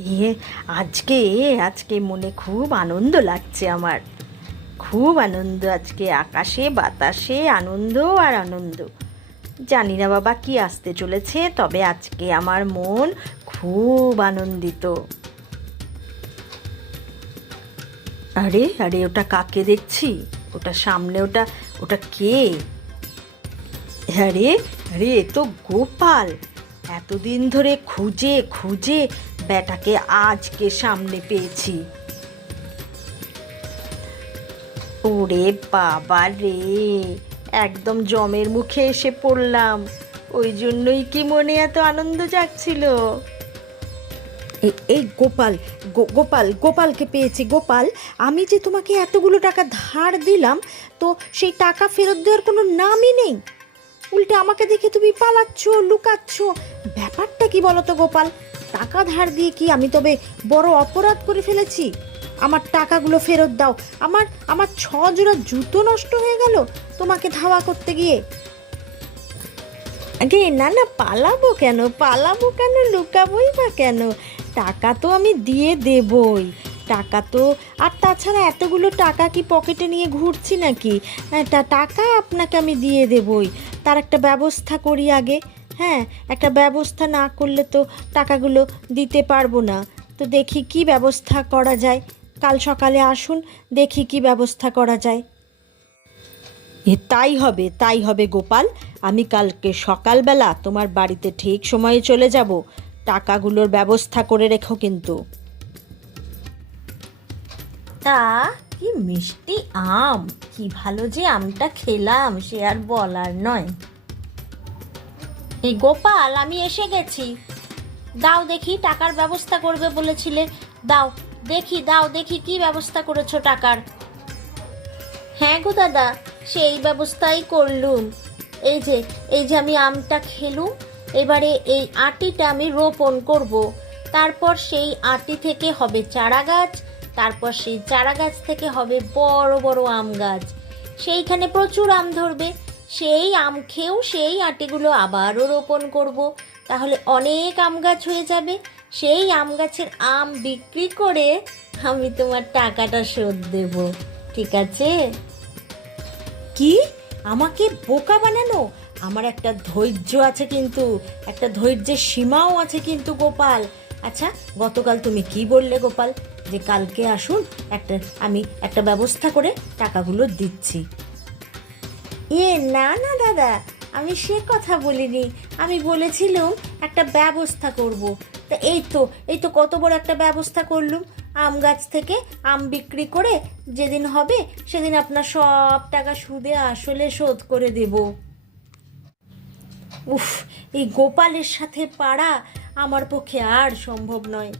এ আজকে আজকে মনে খুব আনন্দ লাগছে আমার। খুব আনন্দ আজকে, আকাশে বাতাসে আনন্দ আর আনন্দ। জানি না বাবা কি আসতে চলেছে, তবে আজকে আমার মন খুব আনন্দিত। আরে আরে, ওটা কাকে দেখছি? ওটা সামনে, ওটা ওটা কে? আরে আরে, এ তো গোপাল। এতদিন ধরে খুঁজে খুঁজে ব্যাটাকে আজকে সামনে পেয়েছি। ওরে বাবা রে, একদম জমের মুখে এসে পড়লাম। ওই জন্যই কি মনে এত আনন্দ জাগছিল। এই গোপাল, গোপাল, গোপালকে পেয়েছি। গোপাল, আমি যে তোমাকে এতগুলো টাকা ধার দিলাম, তো সেই টাকা ফেরত দেওয়ার কোনো নামই নেই। উল্টে আমাকে দেখে তুমি পালাচ্ছ, লুকাচ্ছ। ব্যাপারটা কি বলো তো গোপাল? টাকা ধার দিয়ে কি আমি তবে বড় অপরাধ করে ফেলেছি? আমার টাকাগুলো ফেরত দাও। আমার আমার 6 জোড়া জুতো নষ্ট হয়ে গেল তোমাকে ধাওয়া করতে গিয়ে। আগে না না, পালাবো কেন, পালাবো কেন, লুকাবোই বা কেন? টাকা তো আমি দিয়ে দেবই। টাকা তো, আর তাছাড়া এতগুলো টাকা কি পকেটে নিয়ে ঘুরছি নাকি? টাকা আপনাকে আমি দিয়ে দেবই। তার একটা ব্যবস্থা করি আগে। হ্যাঁ, একটা ব্যবস্থা না করলে তো টাকাগুলো দিতে পারবো না। তো দেখি কি ব্যবস্থা করা যায়। কাল সকালে আসুন, দেখি কি ব্যবস্থা করা যায়। তাই হবে, তাই হবে গোপাল। আমি কালকে সকালবেলা তোমার বাড়িতে ঠিক সময়ে চলে যাব। টাকাগুলোর ব্যবস্থা করে রেখো কিন্তু। তা কি মিষ্টি আম! কি ভালো যে আমটা খেলাম, সে আর বলার নয়। এই গোপাল, আমি এসে গেছি। দাও দেখি, টাকার ব্যবস্থা করবে বলেছিলে। দাও দেখি, দাও দেখি কি ব্যবস্থা করেছো টাকার। হ্যাঁ গো দাদা, সেই ব্যবস্থাই করলুম। এই যে আমি আমটা খেলুম। এবারে এই আটিটা আমি রোপণ করব। তারপর সেই আটি থেকে হবে চারা গাছ। তারপর সেই চারা গাছ থেকে হবে বড় বড় আম গাছ। সেইখানে প্রচুর আম ধরবে। সেই আম খেয়েও সেই আটিগুলো আবারও রোপণ করব। তাহলে অনেক আম গাছ হয়ে যাবে। সেই আম গাছের আম বিক্রি করে আমি তোমার টাকাটা শোধ দেব। ঠিক আছে? কি, আমাকে বোকা বানানো? আমার একটা ধৈর্য আছে কিন্তু, একটা ধৈর্যের সীমাও আছে কিন্তু গোপাল। আচ্ছা, গতকাল তুমি কি বললে গোপাল? যে কালকে আসুন, আমি একটা ব্যবস্থা করে টাকাগুলো দিচ্ছি। না না দাদা, আমি সে কথা বলিনি। আমি বলেছিলাম একটা ব্যবস্থা করব। তা এই তো কত বড় একটা ব্যবস্থা করলুম। আম গাছ থেকে আম বিক্রি করে যেদিন হবে সেদিন আপনার সব টাকা সুদে আসলে শোধ করে দেব। উফ, এই গোপালের সাথে পারা আমার পক্ষে আর সম্ভব নয়।